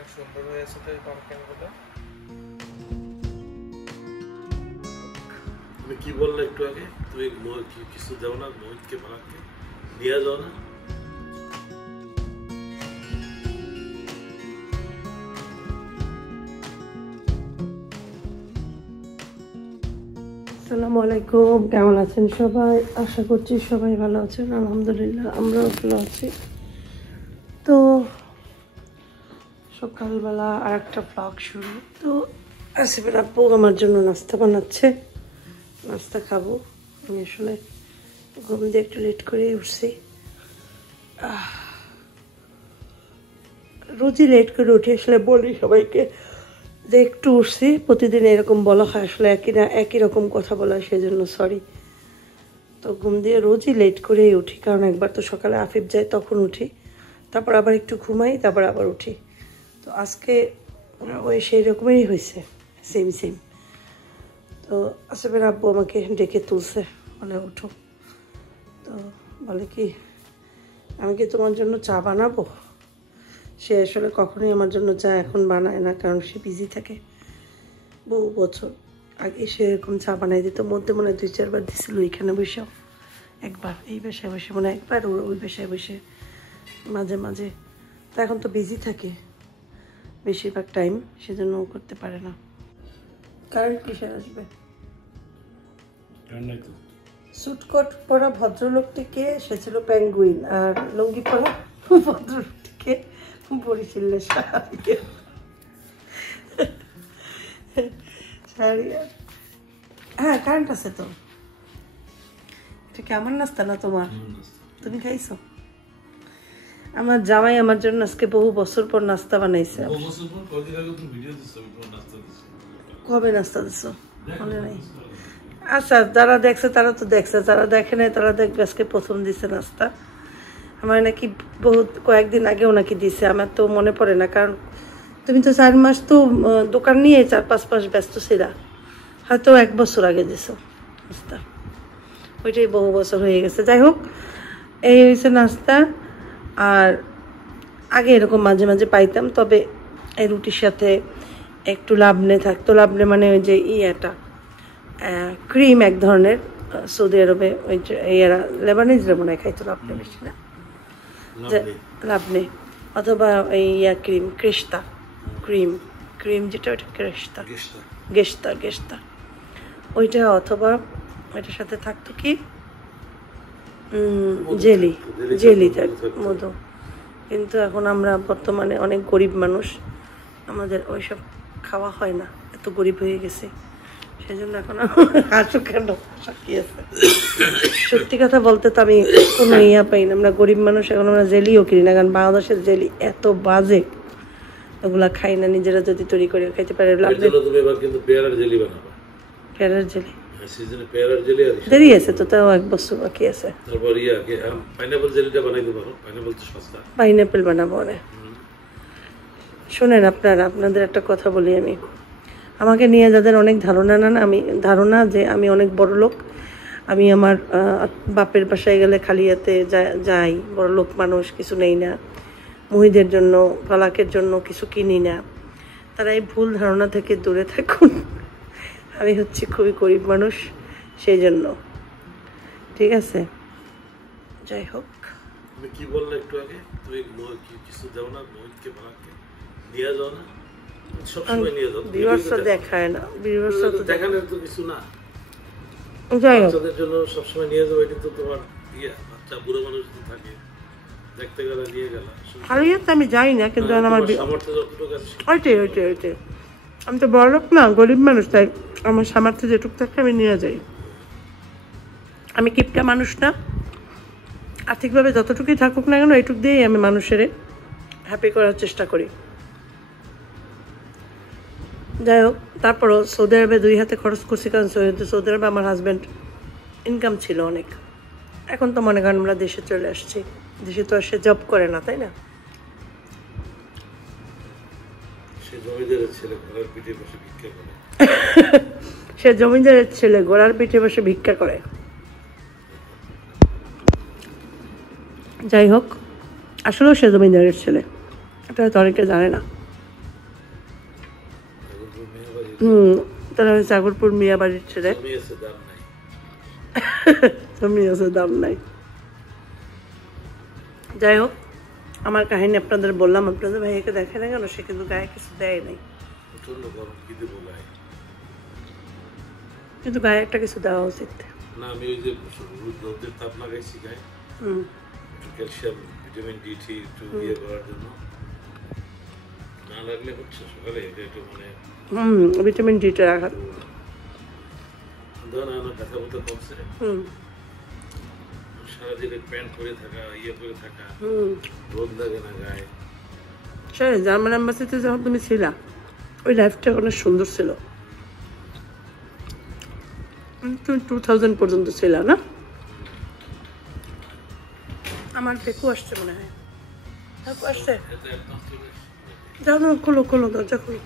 অনেক সুন্দর হয়েছে তো এই পাম্পকিনগুলো। তুমি কি বললে একটু আগে? তুমি কিছু দেও না মোহিতকে বানাতে নিয়ে যাও না? আসসালামু আলাইকুম, কেমন আছেন সবাই? আশা করছি সবাই ভালো আছেন। আলহামদুলিল্লাহ আমরাও ভালো আছি। তো সকালবেলা আর একটা ব্লগ শুরু। তো আসিফের আপু আমার জন্য নাস্তা বানাচ্ছে, নাস্তা খাবো। আমি আসলে ঘুম দিয়ে একটু লেট করেই উঠছি। রোজই লেট করে উঠি, আসলে বলি সবাইকে যে একটু উঠছি, প্রতিদিন এরকম বলা হয়, আসলে একই রকম কথা বলা হয়, সেই জন্য সরি। তো ঘুম দিয়ে রোজই লেট করেই উঠি, কারণ একবার তো সকালে আফিফ যায় তখন উঠি, তারপর আবার একটু ঘুমাই, তারপর আবার উঠি। তো আজকে ওই সেই রকমেরই হয়েছে, সেম। তো আসিফের আব্বু আমাকে ডেকে তুলছে, বলে উঠো। তো বলে কি, আমি কি তোমার জন্য চা বানাবো? সে আসলে কখনোই আমার জন্য চা এখন বানায় না, কারণ সে বিজি থাকে। বহু বছর আগে সে এরকম চা বানাই দিত, মধ্যে মনে 2-4 বার দিছিল, এখানে বসেও একবার, এই বাসায় বসে মনে একবার, ওই বাসায় বসে মাঝে মাঝে। তো এখন তো বিজি থাকে বেশিরভাগ টাইম, সেজন্য করতে পারে না। কারেন্ট কিসে আসবে? স্যুটকোট পরা ভদ্রলোকটিকে, সে ছিল পেঙ্গুইন, আর লুঙ্গি পরা ভদ্রলোকটিকে বরিশালের শাড়ি। হ্যাঁ কারেন্ট আছে তো। এটা কি আমার নাস্তা না তোমার? তুমি খাইছো? আমার জামাই আমার জন্য আজকে বহু বছর পর নাস্তা বানাইছে। কবে নাস্তা দিছো মনে নাই? আচ্ছা, যারা দেখছে তারা তো দেখছে, যারা দেখে নাই তারা দেখবে আজকে প্রথম দিছে নাস্তা। আমার নাকি বহুত কয়েকদিন আগেও নাকি দিছে, আমার তো মনে পড়ে না, কারণ তুমি তো 4 মাস তো দোকান নিয়ে 4-5 মাস ব্যস্ত ছিলা, হয়তো 1 বছর আগে দিছো নাস্তা, ওইটাই বহু বছর হয়ে গেছে। যাই হোক, এই হয়েছে নাস্তা। আর আগে এরকম মাঝে মাঝে পাইতাম, তবে এই রুটির সাথে একটু লাবনে থাকতো। লাবনে মানে ওই যে ইয়েটা ক্রিম, এক ধরনের সৌদি আরবে ওই যে এরা লেবানিজরা মনে হয় খাইতো লাবনে বেশি, না লাবনে, অথবা এই ক্রিম, ক্রিস্তা ক্রিম যেটা, ওইটা ক্রিস্তা, গেস্তা ওইটা, অথবা ওইটার সাথে থাকতো কি জেলি মধু। কিন্তু এখন আমরা বর্তমানে অনেক গরিব মানুষ, আমাদের ওইসব খাওয়া হয় না, এত গরিব হয়ে গেছে, সেই জন্য এখন হাসু কেন সাক্ষী আছে। সত্যি কথা বলতে তো আমি কোনো পাই না, আমরা গরিব মানুষ, এখন আমরা জেলিও কিনি না, কারণ বাংলাদেশের জেলি এত বাজে, ওগুলা খাই না। নিজেরা যদি তৈরি করে খাইতে পারে। পেয়ারার জেলি দেরি আছে তো, তাও 1 বছর বাকি আছে। পাইনাপেল বানাবো না। শোনেন, আপনাদের একটা কথা বলি আমি, আমাকে নিয়ে যাদের অনেক ধারণা যে আমি অনেক বড় লোক, আমি আমার বাপের বাসায় গেলে খালিয়াতে যাই, বড় লোক মানুষ, কিছু নেই না, মহিদের জন্য ফালাকের জন্য কিছু কিনি না, তারা এই ভুল ধারণা থেকে দূরে থাকুন। আমি হচ্ছি খুবই গরিব মানুষ, সেই জন্য। ঠিক আছে, যাই হোক। তুমি কি বললে একটু আগে? তুমি কিছু দেও না মোহিতকে বানাতে নিয়ে যাও না? সবসময় নিয়ে যাও, ভিউয়ার্সরা দেখায় না, ভিউয়ার্সরা তো দেখানোর তো কিছু না। যাই হোক, বাচ্চাদের জন্য সবসময় নিয়ে যাও, এটা তো তোমার বাচ্চা বুড়ো মানুষ তো থাকে, দেখতে গেলে নিয়ে গেলাম। খালিয়াতে আমি যাই না, কিন্তু আমার সামর্থ্য যতটুকু আছে ওইটাই আমি তো বড় লোক না, গরিব মানুষ, তাই আমার সামর্থ্য যেটুকু থাকে আমি নিয়ে যাই। আমি কিপটা মানুষ না, আর্থিকভাবে যতটুকুই থাকুক না কেন, এইটুক দিয়েই আমি মানুষের হ্যাপি করার চেষ্টা করি। যাই হোক, তারপরও সৌদি আরবে 2 হাতে খরচ করছি, কারণ সৌদি আরবে আমার হাজব্যান্ড ইনকাম ছিল অনেক। এখন তো মনে করেন আমরা দেশে চলে আসছি, দেশে তো আর সে জব করে না, তাই না? সে জমিদারের ছেলে ঘোড়ার পিঠে বসে ভিক্ষা করে। সে জমিদারের ছেলে ঘোড়ার পিঠে বসে ভিক্ষা করে। যাই হোক, আসলেও সে জমিদারের ছেলে, এটা হয়তো অনেকে জানে না। তারা ওই জাগরপুর মিয়া বাড়ির ছেড়ে জমি আছে, দাম নাই। জমি আছে, দাম নাই। যাই হোক, আমার কাহিনী আপনাদের বললাম। আপনাদের ভাইয়াকে দেখে না কেন, সে কিন্তু গায়ে কিছু দেয় নাই, প্রচন্ড গরম, কি দেবো গায়ে? কিন্তু গায়ে একটা কিছু দেওয়া উচিত না। আমি ওই যে রোদের তাপ লাগাইছি গায়ে, ক্যালসিয়াম, ভিটামিন D3 একটু ইয়ে করার জন্য। না লাগলে হচ্ছে সকালে এটা একটু মানে ভিটামিন ডিটা রাখা। ধরেন আমার ব্যথা ব্যথা কমছে, সারাদিনে প্যান্ট পরে থাকা, ইয়ে করে থাকা, রোদ লাগে না গায়ে। সে জার্মান অ্যাম্বাসিতে যখন তুমি ছিলা, ওই লাইফটা অনেক সুন্দর ছিল। তুমি 2000 পর্যন্ত ছিল না? আমার পেকু আসছে মনে হয়। আসছে, যাও না, খোলো খোলো, দরজা খোলো।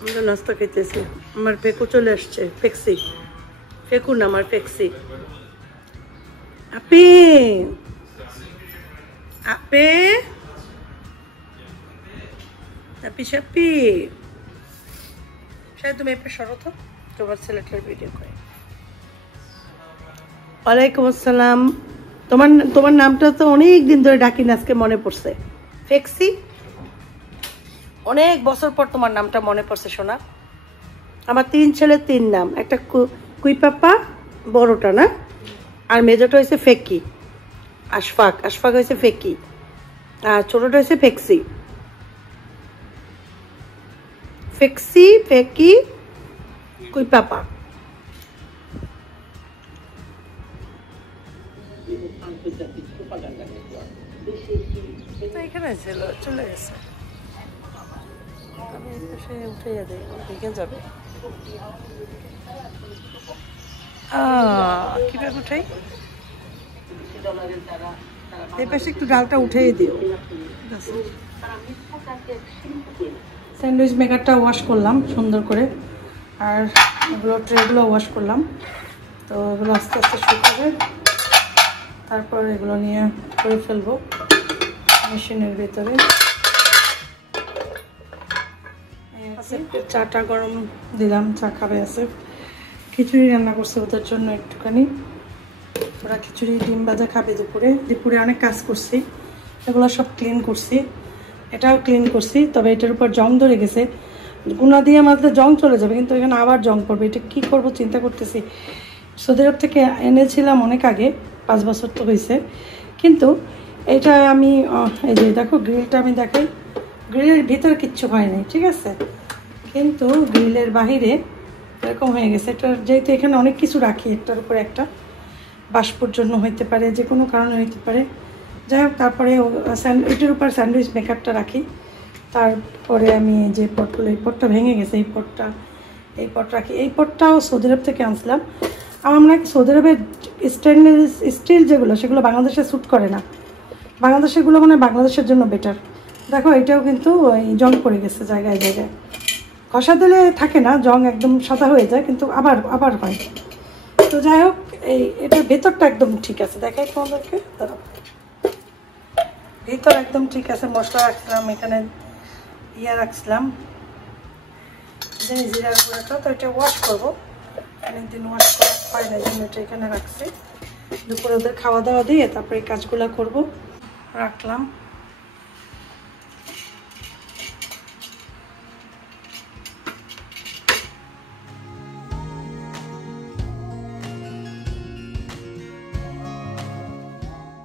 আমরা নাস্তা খেতেছি। আমার পেকু চলে আসছে, পেক্সি। পেকু না, আমার পেক্সি। আপে আপে আপি সাপি, শায়দ তুমি এপে সরো তো, তোমার ছেলেটার ভিডিও করে। ওয়ালাইকুম আসসালাম। তোমার নামটা তো অনেক দিন ধরে ডাকি না, আজকে মনে পড়ছে। ফেক্সি, অনেক বছর পর তোমার নামটা মনে পড়ছে শোনা। আমার 3 ছেলে 3 নাম, একটা কুইপাপা বড়টা না, আর মেজোটা হয়েছে ফেকি, আশফাক। আশফাক হয়েছে ফেকি, আর ছোটটা হয়েছে ফেক্সি। ফেক্সি, ফেকি, কুইপাপা। এখানে ছিল, চলে গেছে। আমি সে উঠে যাবে, দেখে যাবে। কিভাবে উঠাই? এই পাশে একটু ডালটা উঠিয়ে দিও। স্যান্ডউইচ মেকারটা ওয়াশ করলাম সুন্দর করে, আর এগুলো ট্রেগুলো ওয়াশ করলাম। তো এগুলো আস্তে আস্তে শুকাবে, তারপর এগুলো নিয়ে করে ফেলবো মেশিনের ভিতরে। চাটা গরম দিলাম, চা খাবে আছে। খিচুড়ি রান্না করছে ওদের জন্য একটুখানি, ওরা খিচুড়ি ডিম ভাজা খাবে দুপুরে। দুপুরে অনেক কাজ করছি, এগুলো সব ক্লিন করছি, এটাও ক্লিন করছি। তবে এটার উপর জং ধরে গেছে, গুনা দিয়ে মাঝে জং চলে যাবে, কিন্তু এখানে আবার জং পড়বে। এটা কি করব চিন্তা করতেছি। সৌদি আরব থেকে এনেছিলাম অনেক আগে, 5 বছর তো হয়েছে, কিন্তু এটা আমি এই যে দেখো গ্রিলটা আমি দেখাই, গ্রিলের ভিতরে কিচ্ছু হয় নাই, ঠিক আছে, কিন্তু গ্রিলের বাহিরে এরকম হয়ে গেছে। এটা যেহেতু এখানে অনেক কিছু রাখি, একটার উপর একটা, বাষ্পর জন্য হইতে পারে, যে কোনো কারণে হইতে পারে। যাই হোক, তারপরে এটার উপর স্যান্ডউইচ মেকারটা রাখি। তারপরে আমি যে পটগুলো, এই পটটা ভেঙে গেছে, এই পট রাখি। এই পটটাও সৌদি আরব থেকে আনছিলাম। আমার মনে হয় সৌদি আরবের স্টেনলেস স্টিল যেগুলো, সেগুলো বাংলাদেশে স্যুট করে না। বাংলাদেশেরগুলো মানে বাংলাদেশের জন্য বেটার। দেখো এটাও কিন্তু এই জং পড়ে গেছে জায়গায় জায়গায়। ঘষা দিলে থাকে না, জং একদম সাদা হয়ে যায়, কিন্তু আবার হয়। তো যাই হোক, এটার ভেতরটা একদম ঠিক আছে, দেখাই তোমাদেরকে। ভিতর একদম ঠিক আছে। মশলা রাখছিলাম এখানে, রাখছিলাম জিরার গুঁড়োটা, তো এটা ওয়াশ করবো। অনেকদিন ওয়াশ করা হয় না, জন্য এটা এখানে রাখছি। দুপুরে ওদের খাওয়া দাওয়া দিয়ে তারপরে এই কাজগুলো করবো, রাখলাম।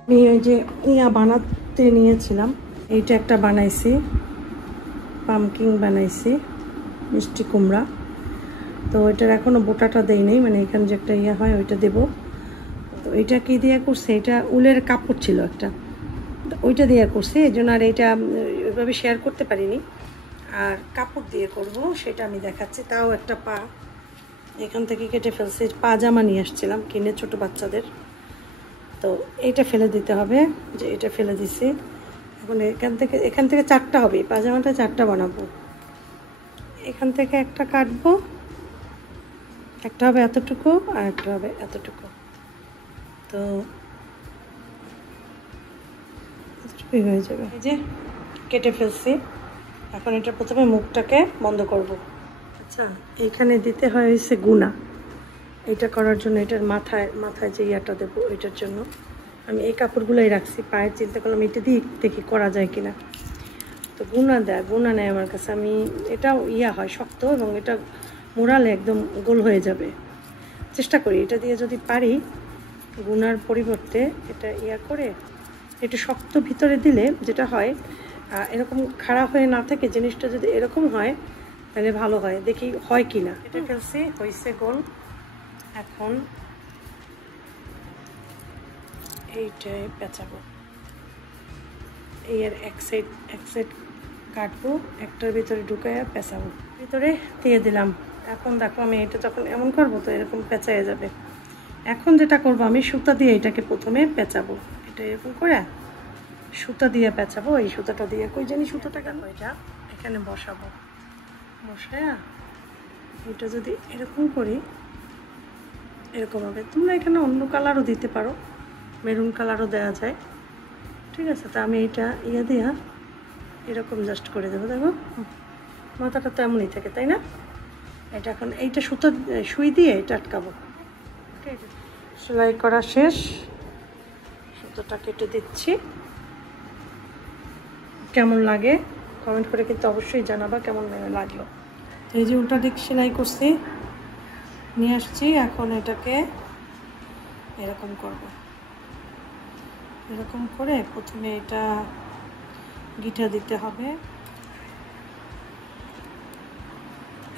আমি ওই যে বানাতে নিয়েছিলাম, এইটা একটা বানাইছি, পামকিন বানাইছি, মিষ্টি কুমড়া। তো এটার এখনও বোটাটা দেই নেই, মানে এখানে যে একটা হয় ওইটা দেবো। তো এইটা কি দিয়ে করছে, এটা উলের কাপড় ছিল একটা, ওইটা দিয়ে করছি, এই জন্য আর এইটা ওইভাবে শেয়ার করতে পারিনি। আর কাপড় দিয়ে করব, সেটা আমি দেখাচ্ছি। তাও একটা পা এখান থেকে কেটে ফেলছি, পাজামা নিয়ে আসছিলাম কিনে ছোটো বাচ্চাদের। তো এইটা ফেলে দিতে হবে, যে এটা ফেলে দিছি। এখন এখান থেকে 4টা হবে, পাজামাটা 4টা বানাবো। এখান থেকে একটা কাটবো, একটা হবে এতটুকু আর একটা হবে এতটুকু। তো এতটুকুই হয়ে যাবে। এই যে কেটে ফেলছি। এখন এটা প্রথমে মুখটাকে বন্ধ করব, আচ্ছা, এইখানে দিতে হয় হচ্ছে গুনা। এটা করার জন্য এটার মাথায় যে ইয়াটা দেবো এটার জন্য আমি এই কাপড়গুলোই রাখছি। পায়ের চিন্তা করলাম এটা দিয়ে দেখি করা যায় কিনা। তো গুনা নেয় আমার কাছে। আমি এটাও হয় শক্ত এবং এটা মোড়ালে একদম গোল হয়ে যাবে। চেষ্টা করি এটা দিয়ে যদি পারি, গুনার পরিবর্তে এটা করে একটু শক্ত ভিতরে দিলে যেটা হয় এরকম খাড়া হয়ে না থেকে জিনিসটা যদি এরকম হয় তাহলে ভালো হয়। দেখি হয় কি না। এটা ফেলছি, হয়েছে গোল। এখন এইটাই পেঁচাবো। এই আর এক সাইড কাটবো, একটার ভিতরে ঢুকাইয়া পেঁচাবো, ভিতরে দিয়ে দিলাম। এখন দেখো আমি এটা যখন এমন করবো তো এরকম পেঁচাইয়া যাবে। এখন যেটা করবো আমি সুতা দিয়ে এটাকে প্রথমে পেঁচাবো। এটা এরকম করে সুতা দিয়ে পেঁচাবো। এই সুতাটা দিয়ে কই জানি সুতাটা কেন, এটা এখানে বসাবো। বসায়া এটা যদি এরকম করি এরকম হবে। তোমরা এখানে অন্য কালারও দিতে পারো, মেরুন কালারও দেওয়া যায়, ঠিক আছে। তা আমি এইটা দিয়া এরকম জাস্ট করে দেবো। দেখো মাথাটা তো এমনই থাকে, তাই না? এটা এখন এইটা সুই দিয়ে এটা আটকাবো। সেলাই করা শেষ, সুতোটা কেটে দিচ্ছি। কেমন লাগে কমেন্ট করে কিন্তু অবশ্যই জানাবা কেমন লাগলো। এই যে উল্টা দিক সেলাই করছি, নিয়ে আসছি। এখন এটাকে এরকম করব। এরকম করে প্রথমে এটা গিটা দিতে হবে।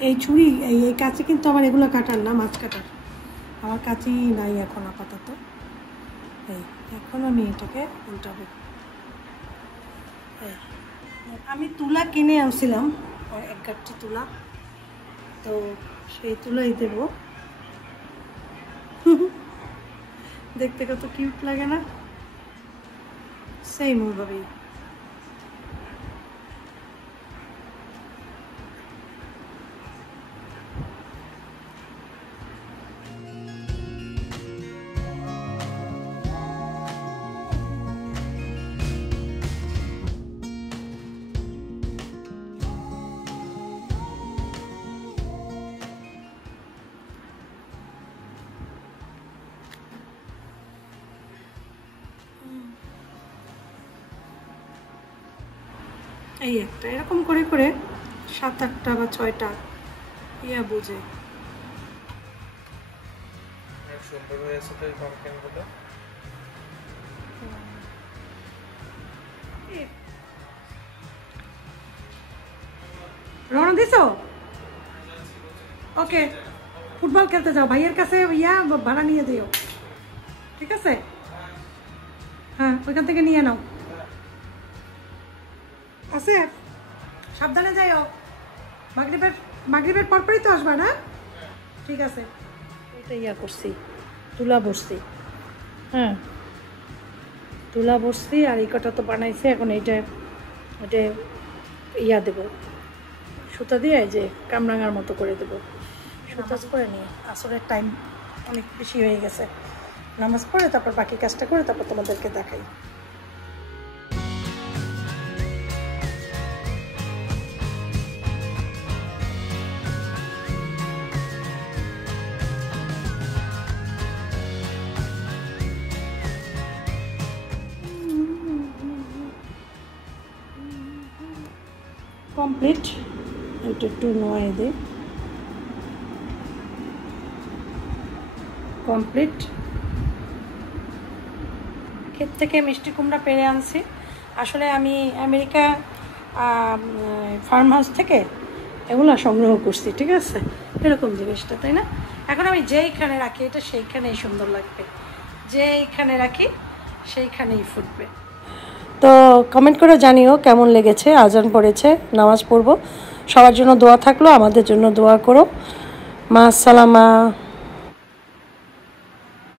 এই ছুরি এই কাঁচি কিন্তু আমার এগুলো কাটার না, মাছ কাটার। আমার কাঁচি নাই এখন আপাতত। এখন আমি এটাকে উল্টাবো। আমি তুলা কিনে আনছিলাম, এক গাঁটটি তুলা, তো সেই তুলাই দেব। দেখতে কত কিউট লাগে না? সেই ওইভাবেই। এই একটা এরকম করে করে 7-8টা বা 6টা বোঝে। সুন্দর হয়েছে তো এই পাম্পকিনগুলো। রওনা দিছো? ওকে, ফুটবল খেলতে যাও। ভাইয়ের কাছে ভাড়া নিয়ে দিও, ঠিক আছে? হ্যাঁ, ওইখান থেকে নিয়ে নাও। আছে, সাবধানে যাইও। মাগরিবের পরপরই তো আসবা না? ঠিক আছে। এটা করছি, তুলা বসছি। হ্যাঁ, তুলা বসছি। আর এই কটা তো বানাইছে। এখন এটা দেবো সুতা দিয়ে, যে কামরাঙার মতো করে দেবো। সুতা করে নিয়ে আসরের টাইম অনেক বেশি হয়ে গেছে। নামাজ পড়ে তারপর বাকি কাজটা করে তারপর তোমাদেরকে দেখাই। কমপ্লিট। এটা একটু নোয়াই দে। কমপ্লিট। ক্ষেত থেকে মিষ্টি কুমড়া পেড়ে আনছি। আসলে আমি আমেরিকা ফার্ম হাউস থেকে এগুলো সংগ্রহ করছি, ঠিক আছে? এরকম জিনিসটা, তাই না? এখন আমি যেইখানে রাখি এটা সেইখানেই সুন্দর লাগবে, যেইখানে রাখি সেইখানেই ফুটবে। তো কমেন্ট করে জানিও কেমন লেগেছে। আজান পড়েছে, নামাজ পড়বো। সবার জন্য দোয়া থাকলো, আমাদের জন্য দোয়া করো। মা আসসালামা।